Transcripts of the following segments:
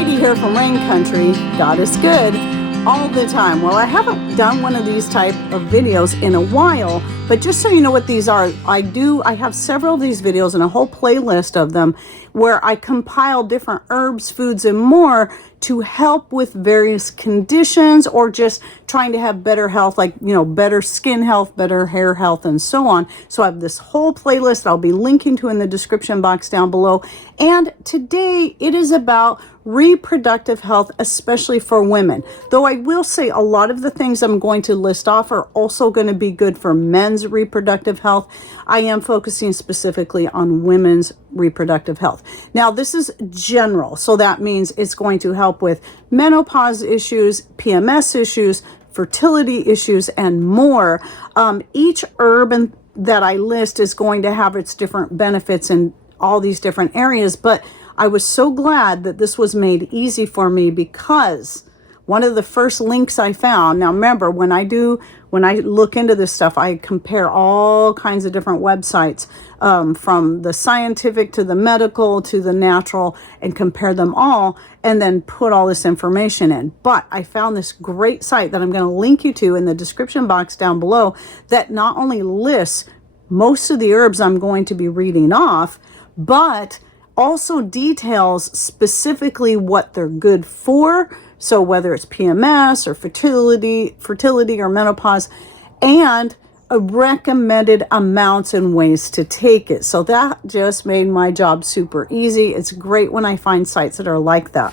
Heidi here from Rain Country. God is good all the time. Well, I haven't done one of these type of videos in a while, but just so you know what these are, I have several of these videos and a whole playlist of them where I compile different herbs, foods, and more to help with various conditions or just trying to have better health, like, you know, better skin health, better hair health, and so on. So I have this whole playlist I'll be linking to in the description box down below. And today it is about reproductive health, especially for women. Though I will say a lot of the things I'm going to list off are also going to be good for men's reproductive health. I am focusing specifically on women's reproductive health. Now, this is general, so that means it's going to help with menopause issues, PMS issues, fertility issues, and more. Each herb that I list is going to have its different benefits in all these different areas, but I was so glad that this was made easy for me because one of the first links I found, now remember, when I look into this stuff, I compare all kinds of different websites, from the scientific to the medical to the natural, and compare them all and then put all this information in. But I found this great site that I'm going to link you to in the description box down below that not only lists most of the herbs I'm going to be reading off, but also details specifically what they're good for. So whether it's PMS or fertility or menopause, and recommended amounts and ways to take it. So that just made my job super easy. It's great when I find sites that are like that.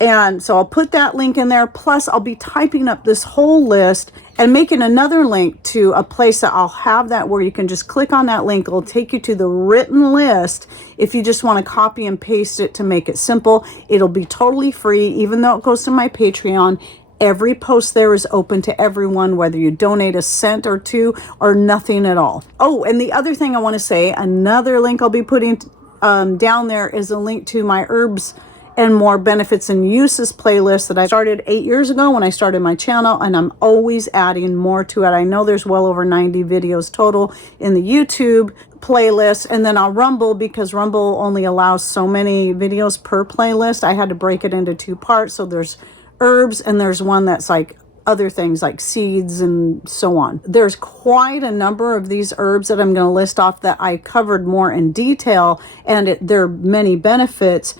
And so I'll put that link in there. Plus, I'll be typing up this whole list and making another link to a place that I'll have that where you can just click on that link. It'll take you to the written list if you just want to copy and paste it to make it simple. It'll be totally free, even though it goes to my Patreon. Every post there is open to everyone, whether you donate a cent or two or nothing at all. Oh, and the other thing I want to say, another link I'll be putting down there is a link to my herbs and more benefits and uses playlist that I started 8 years ago when I started my channel, and I'm always adding more to it. I know there's well over 90 videos total in the YouTube playlist, and then on Rumble, because Rumble only allows so many videos per playlist, I had to break it into two parts. So there's herbs and there's one that's like other things like seeds and so on. There's quite a number of these herbs that I'm going to list off that I covered more in detail, and there are many benefits,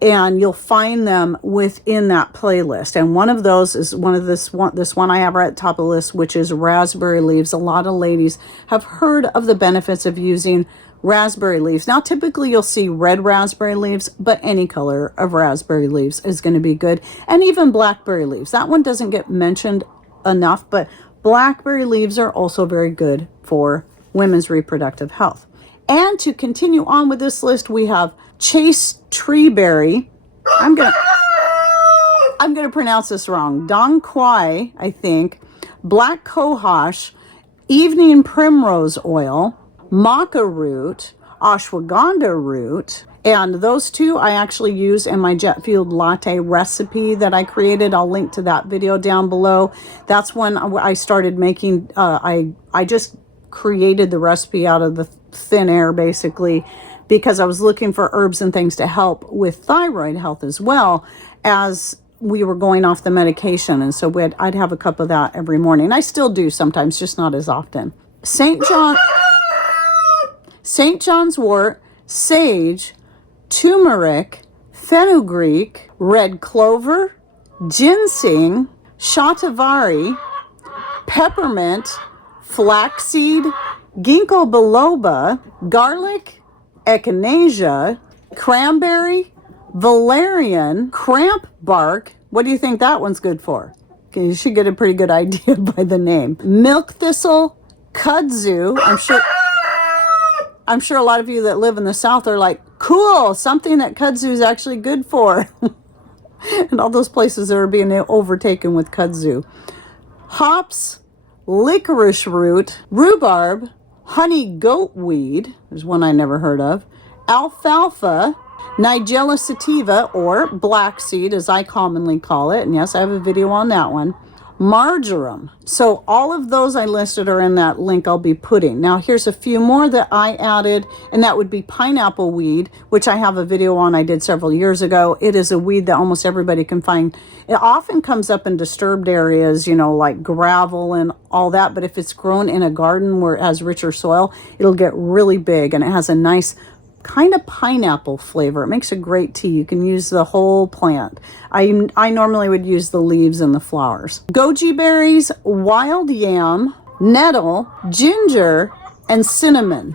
and you'll find them within that playlist. And one of those is this one I have right at the top of the list, which is raspberry leaves. A lot of ladies have heard of the benefits of using raspberry leaves. Now, typically you'll see red raspberry leaves, but any color of raspberry leaves is going to be good. And even blackberry leaves. That one doesn't get mentioned enough, but blackberry leaves are also very good for women's reproductive health. And to continue on with this list, we have Chase treeberry. I'm gonna pronounce this wrong. Dong Quai, I think. Black cohosh, evening primrose oil, maca root, ashwagandha root, and those two I actually use in my jet fueled latte recipe that I created. I'll link to that video down below. That's when I started making. I just created the recipe out of the thin air, basically, because I was looking for herbs and things to help with thyroid health as well as we were going off the medication. And so I'd have a cup of that every morning. I still do sometimes, just not as often. St. John's wort, sage, turmeric, fenugreek, red clover, ginseng, shatavari, peppermint, flaxseed, ginkgo biloba, garlic, echinacea, cranberry, valerian, cramp bark. What do you think that one's good for? Okay, you should get a pretty good idea by the name. Milk thistle, kudzu. I'm sure a lot of you that live in the South are like, cool, something that kudzu is actually good for. And all those places that are being overtaken with kudzu. Hops, licorice root, rhubarb, honey goatweed, there's one I never heard of, alfalfa, nigella sativa, or black seed as I commonly call it, and yes, I have a video on that one, marjoram. So all of those I listed are in that link I'll be putting. Now here's a few more that I added, and that would be pineapple weed, which I have a video on I did several years ago. It is a weed that almost everybody can find. It often comes up in disturbed areas, you know, like gravel and all that, but if it's grown in a garden where it has richer soil, it'll get really big, and it has a nice kind of pineapple flavor. It makes a great tea. You can use the whole plant. I normally would use the leaves and the flowers. Goji berries, wild yam, nettle, ginger, and cinnamon.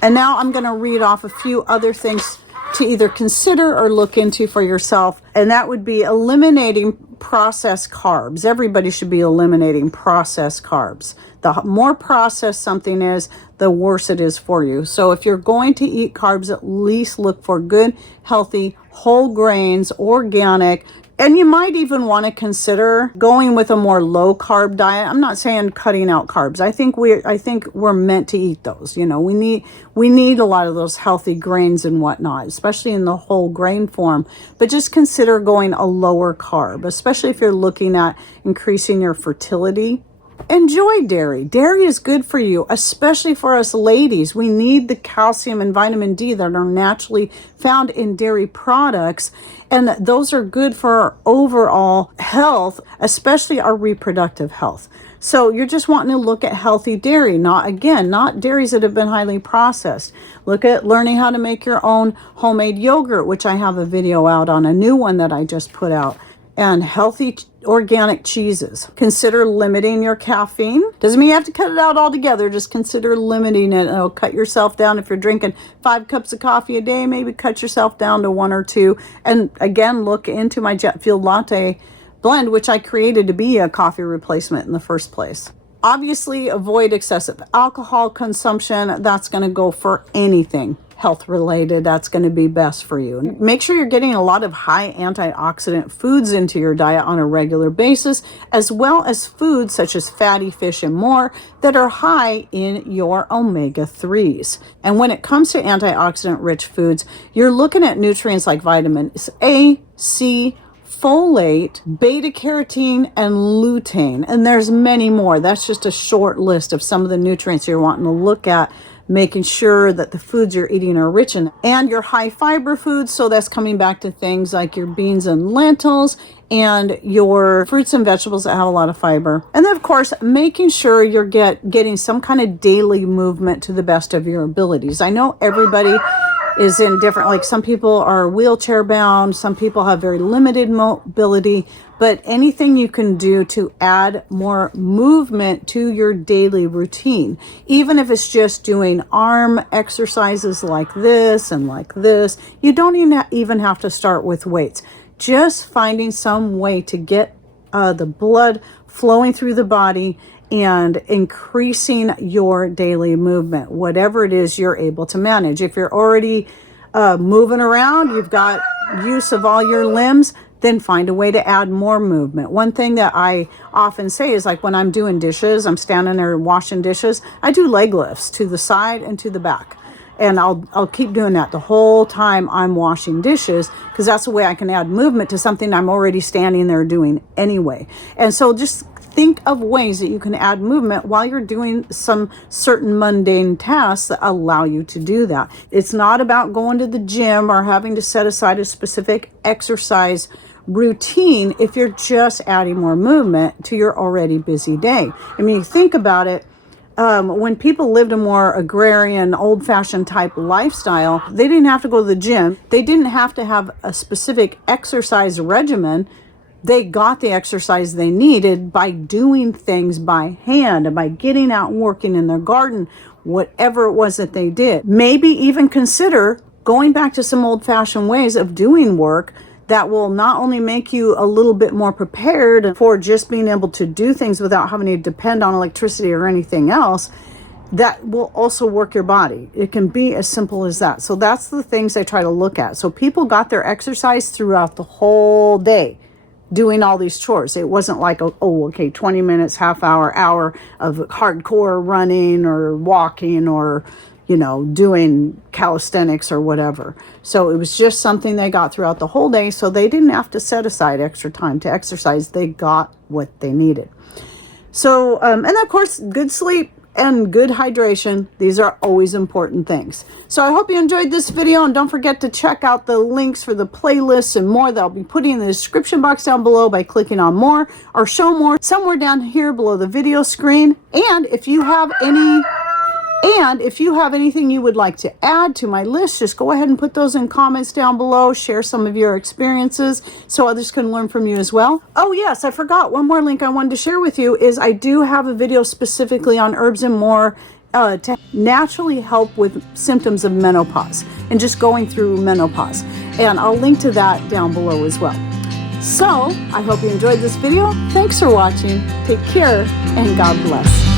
And now I'm going to read off a few other things to either consider or look into for yourself. And that would be eliminating processed carbs. Everybody should be eliminating processed carbs. The more processed something is, the worse it is for you. So if you're going to eat carbs, at least look for good, healthy, whole grains, organic. And you might even want to consider going with a more low carb diet. I'm not saying cutting out carbs. I think we're meant to eat those. You know, we need a lot of those healthy grains and whatnot, especially in the whole grain form. But just consider going a lower carb, especially if you're looking at increasing your fertility. Enjoy dairy. Dairy is good for you, especially for us ladies. We need the calcium and vitamin D that are naturally found in dairy products, and those are good for our overall health, especially our reproductive health. So you're just wanting to look at healthy dairy, not dairies that have been highly processed. Look at learning how to make your own homemade yogurt, which I have a video out on, a new one that I just put out. And healthy organic cheeses. Consider limiting your caffeine. Doesn't mean you have to cut it out altogether. Just consider limiting it. It'll cut yourself down. If you're drinking 5 cups of coffee a day, maybe cut yourself down to 1 or 2. And again, look into my jet fuel latte blend, which I created to be a coffee replacement in the first place. Obviously, avoid excessive alcohol consumption. That's going to go for anything health related. That's going to be best for you. Make sure you're getting a lot of high antioxidant foods into your diet on a regular basis, as well as foods such as fatty fish and more that are high in your omega-3s. And when it comes to antioxidant rich foods, you're looking at nutrients like vitamins A, C, folate, beta carotene, and lutein. And there's many more. That's just a short list of some of the nutrients you're wanting to look at, making sure that the foods you're eating are rich in. And your high fiber foods, so that's coming back to things like your beans and lentils and your fruits and vegetables that have a lot of fiber. And then, of course, making sure you're getting some kind of daily movement to the best of your abilities. I know everybody is in different, like some people are wheelchair bound, some people have very limited mobility, but anything you can do to add more movement to your daily routine, even if it's just doing arm exercises like this and like this, you don't even have to start with weights. Just finding some way to get the blood flowing through the body and increasing your daily movement, whatever it is you're able to manage. If you're already moving around, you've got use of all your limbs, then find a way to add more movement. One thing that I often say is, like when I'm doing dishes, I'm standing there washing dishes, I do leg lifts to the side and to the back. And I'll keep doing that the whole time I'm washing dishes, because that's the way I can add movement to something I'm already standing there doing anyway. And so just think of ways that you can add movement while you're doing some certain mundane tasks that allow you to do that. It's not about going to the gym or having to set aside a specific exercise routine if you're just adding more movement to your already busy day. I mean, you think about it, when people lived a more agrarian, old-fashioned type lifestyle, they didn't have to go to the gym. They didn't have to have a specific exercise regimen. They got the exercise they needed by doing things by hand and by getting out and working in their garden, whatever it was that they did. Maybe even consider going back to some old-fashioned ways of doing work that will not only make you a little bit more prepared for just being able to do things without having to depend on electricity or anything else, that will also work your body. It can be as simple as that. So that's the things I try to look at. So people got their exercise throughout the whole day, doing all these chores. It wasn't like, 20 minutes, half hour of hardcore running or walking or, doing calisthenics or whatever. So it was just something they got throughout the whole day. So they didn't have to set aside extra time to exercise. They got what they needed. So, and of course, good sleep and good hydration. These are always important things. So I hope you enjoyed this video, and don't forget to check out the links for the playlists and more that I'll be putting in the description box down below by clicking on more or show more somewhere down here below the video screen. And if you have anything you would like to add to my list, just go ahead and put those in comments down below. Share some of your experiences so others can learn from you as well. Oh yes, I forgot one more link I wanted to share with you is I do have a video specifically on herbs and more to naturally help with symptoms of menopause and just going through menopause. And I'll link to that down below as well. So I hope you enjoyed this video. Thanks for watching. Take care and God bless.